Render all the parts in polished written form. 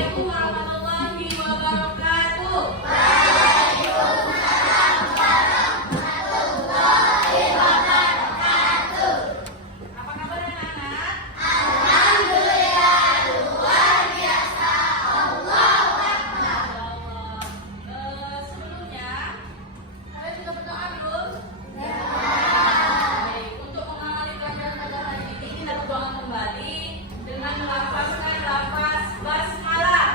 Assalamualaikum warahmatullahi wabarakatuh. Apa kabar anak-anak? Sebelumnya, kalian sudah berdoa belum? Baik, untuk mengawali pelajaran pada hari ini kita berdoa kembali dengan melafazkan lafaz basmalah.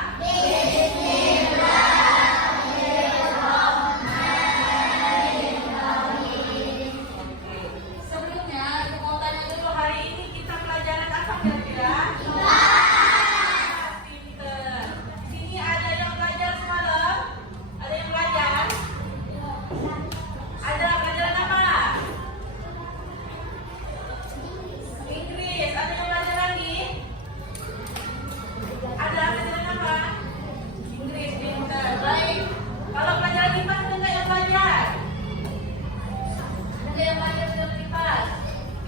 Sebelumnya, aku mau tanya dulu, hari ini kita pelajaran apa kira-kira? Pinter. Sini ada yang belajar semalam? Ada yang belajar? Ada pelajaran apa? Inggris. Ada yang belajar lagi? Ada pelajaran apa? Inggris, pinter. Baik. Kalau pelajaran IPA ada nggak yang belajar? Ada yang belajar pelajaran IPA?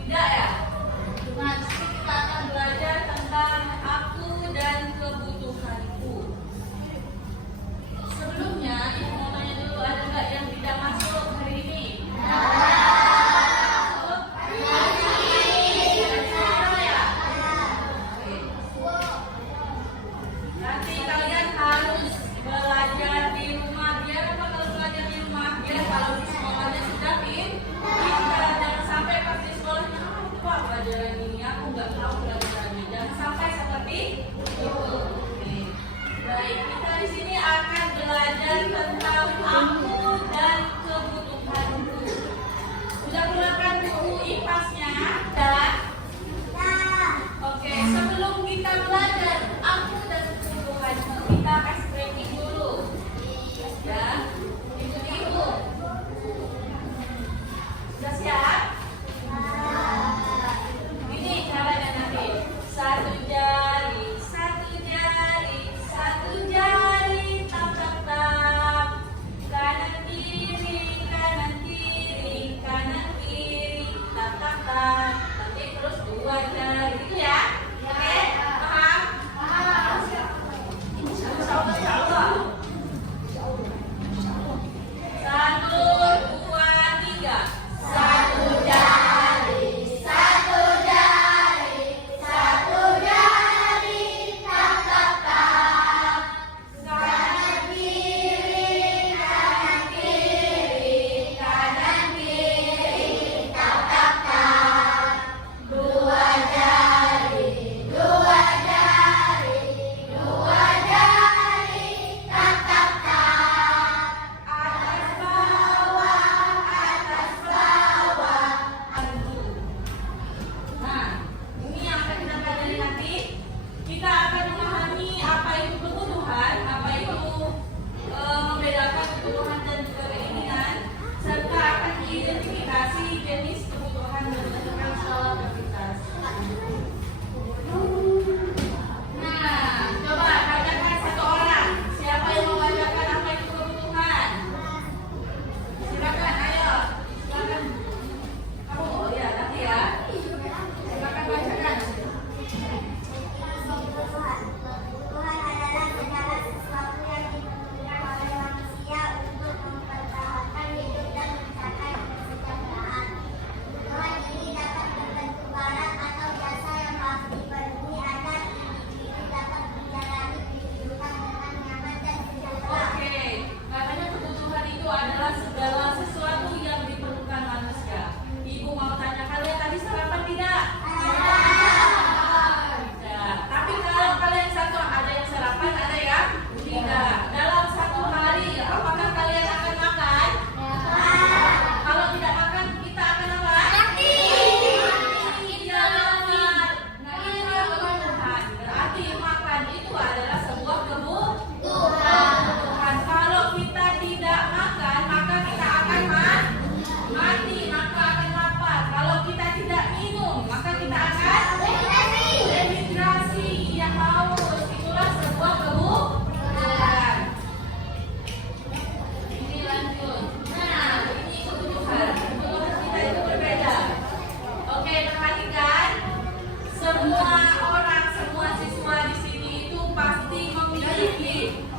Tidak ya? Nah, di sini kita akan belajar tentang aku dan kebutuhanku. Sebelumnya, ibu mau tanya dulu, ada nggak yang tidak masuk hari ini? Masuk? Semua ya? Oke. Nanti kalian harus belajar di rumah. Biar apa kalau belajar di rumah? Biar kalau di sekolahnya sudah pintar. Jangan sampai pas di sekolahnya, itu apa pelajaran ini? Aku nggak tahu pelajarannya. Jangan sampai seperti itu. Oke. Baik, kita di sini akan belajar tentang aku dan kebutuhanku. Sudah keluarkan buku IPAS-nya? Dan oke, sebelum kita belajar aku dan kebutuhanku, kita akan stretching dulu. Ya, ibu-ibu. Sudah siap? Ini caranya nanti. Satu jari, satu jari, satu jari, tap tap tap. Kanan kiri, tap tap tap. Nanti terus dua jari, itu ya? Oke, paham?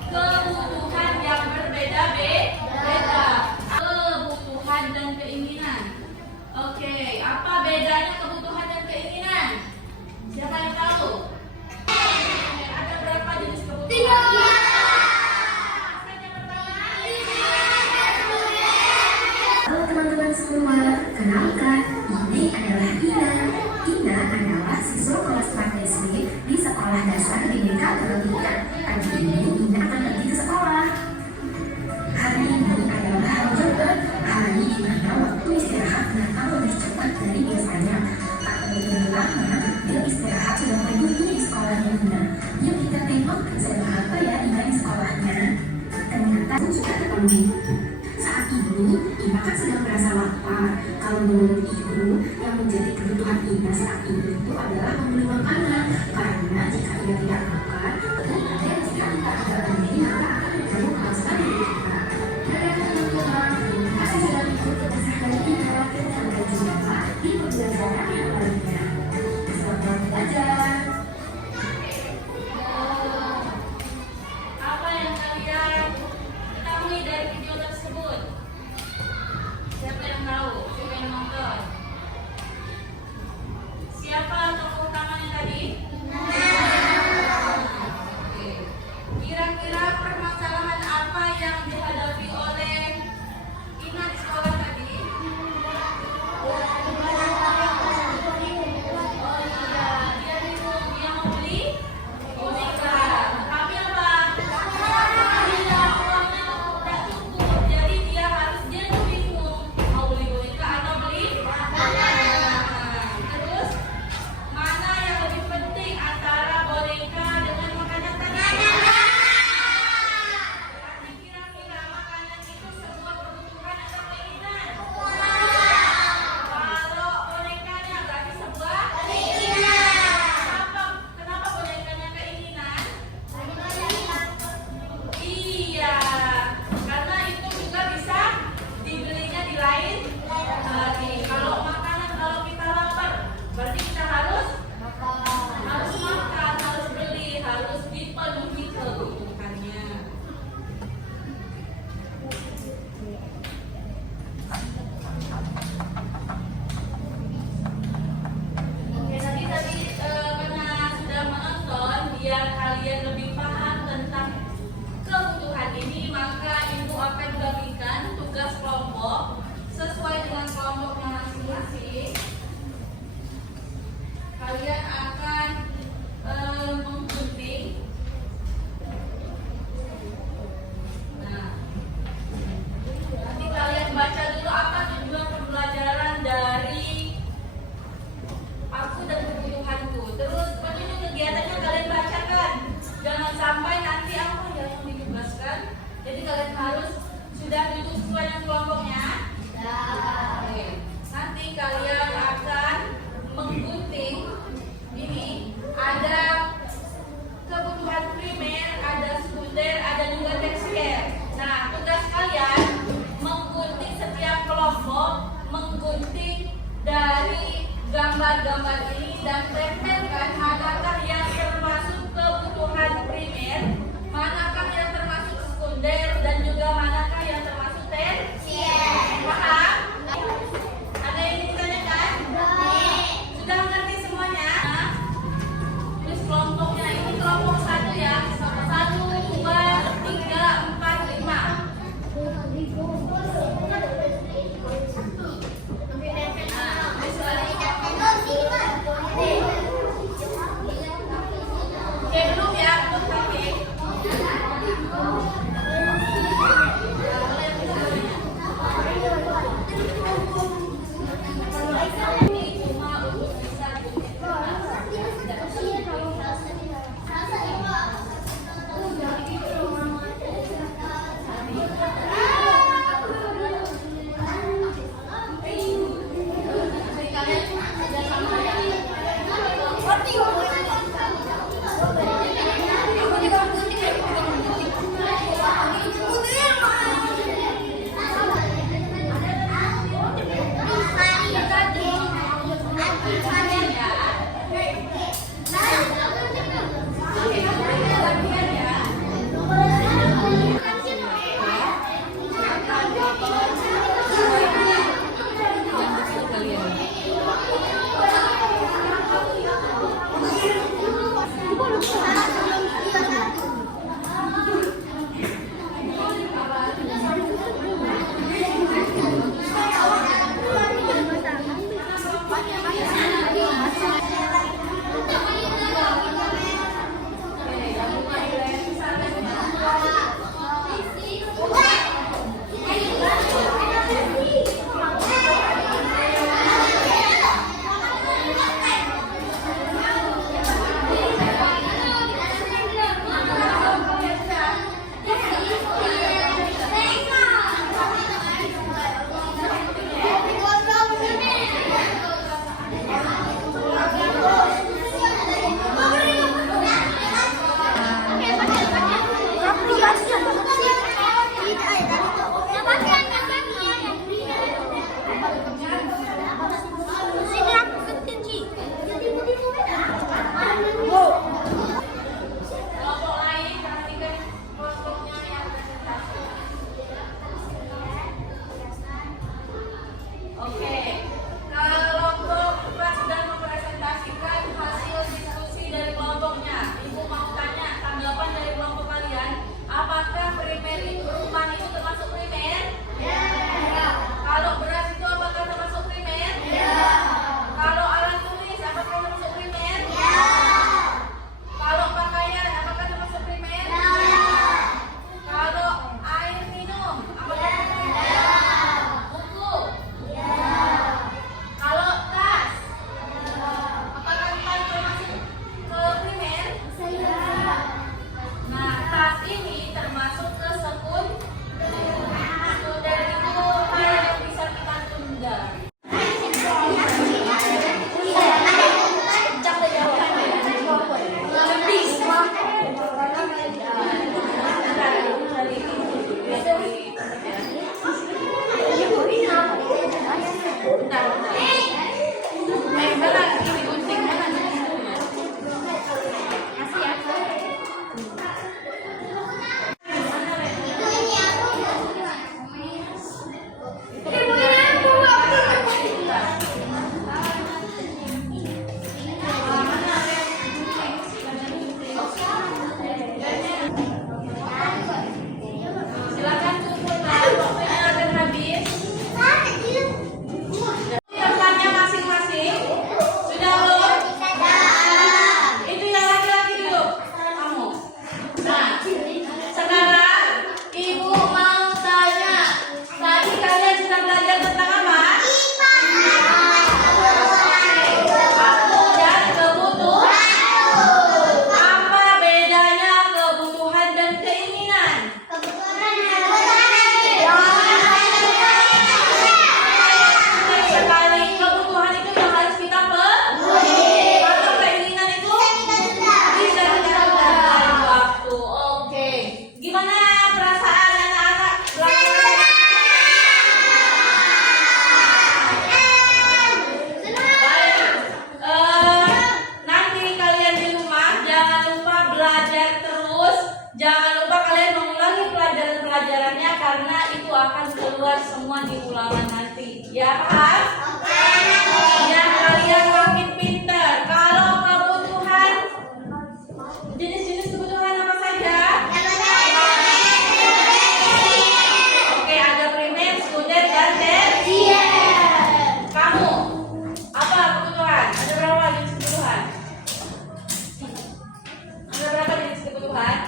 kebutuhan yang berbeda-beda. Kebutuhan dan keinginan. Oke, apa bedanya kebutuhan dan keinginan? Siapa yang tahu? Ada berapa jenis kebutuhan? Halo teman-teman semua, kenalkan, ini adalah Ina. Ina adalah siswa kelas 4 SD di Sekolah Dasar Bhinneka Tunggal. Pagi ini Ina akan pergi ke sekolah. Hari ini adalah hari Jumat. Hari di mana waktu istirahat datang lebih cepat dari biasanya. Tak begitu lama, dia istirahat sudah berguna di sekolahnya Ina. Yuk kita tengok sedang apa ya Ina di sekolahnya. Ternyata sudah terpenuhi. Saat ini, Ina kan sedang merasa lapar. Kalau menurut ibu, yang menjadi kebutuhan Ina saat ini itu adalah membeli makanan. Karena jika ia tidak makan, ternyata jika kita tidak membeli, maka akan menjadi kemasan dari kita. Dadah teman-teman, terima kasih sudah mengikuti kisah dari Ina. Sampai jumpa di pembelajaran yang lainnya. Selamat belajar. Apa yang kalian ketahui dari video tersebut? Siapa yang tahu? Siapa yang nonton? Siapa tokoh utamanya tadi? Oke. Kira-kira permasalahan apa yang dihadapi oleh Ina di sekolah tadi? Oh iya, dia bingung. Dia mau beli boneka. Tapi apa? Iya, uangnya tidak cukup. Jadi dia tuh bingung. Mau beli boneka atau beli makanan. Terus mana yang lebih penting antara boneka dengan makanan tadi? Berarti kira-kira makanan itu sebuah kebutuhan atau keinginan? Kalau bonekanya berarti sebuah keinginan. Kenapa bonekanya keinginan? Iya, karena itu juga bisa dibelinya di lain hari. Kalau makanan, kalau kita lapar, berarti kita harus makan, harus beli, harus dipenuhi kebutuhannya. Oke, tadi karena sudah menonton, biar kalian lebih paham tentang kebutuhan ini, maka ibu akan bagikan tugas kelompok sesuai dengan kelompoknya masing-masing. Kalian akan menggunting. Nah, nanti kalian baca dulu apa tujuan pembelajaran dari aku dan kebutuhanku. Terus petunjuk kegiatannya kalian bacakan. Jangan sampai nanti aku yang ditugaskan. Jadi kalian harus sudah duduk sesuai dengan kelompoknya. Oke. Nanti kalian akan menggunting. Ini ada kebutuhan primer, ada sekunder, ada juga tersier. Nah, tugas kalian menggunting setiap kelompok, menggunting dari gambar-gambar ini dan tempelkan manakah yang termasuk kebutuhan primer, manakah yang termasuk sekunder, dan juga manakah yang termasuk tersier. Paham? Ada yang ditanyakan? Sudah mengerti semuanya? Tulis kelompoknya. Ini kelompok 1 ya. 1, 2, 3, 4, 5. Nah, Jangan lupa kalian mengulangi pelajaran-pelajarannya karena itu akan keluar semua di ulangan nanti. Ya, paham? Ya, kalian makin pintar. Kalau kebutuhan, jenis-jenis kebutuhan apa saja? Oke, ada primer, sekunder, dan tersier. Kamu, apa kebutuhan? Ada berapa jenis kebutuhan? Ada berapa jenis kebutuhan?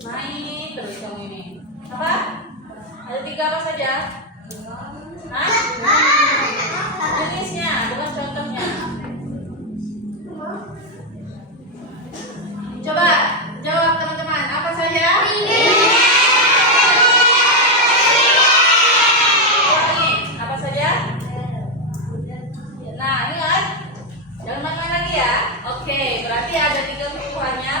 Naik terus kamu ini. Apa? Ada 3 apa saja? Hah? Jenisnya, bukan contohnya. Coba jawab teman-teman, apa saja? Ulangi, apa saja? Nah, ingat, jangan main-main lagi ya. Oke, berarti ada 3 kebutuhannya.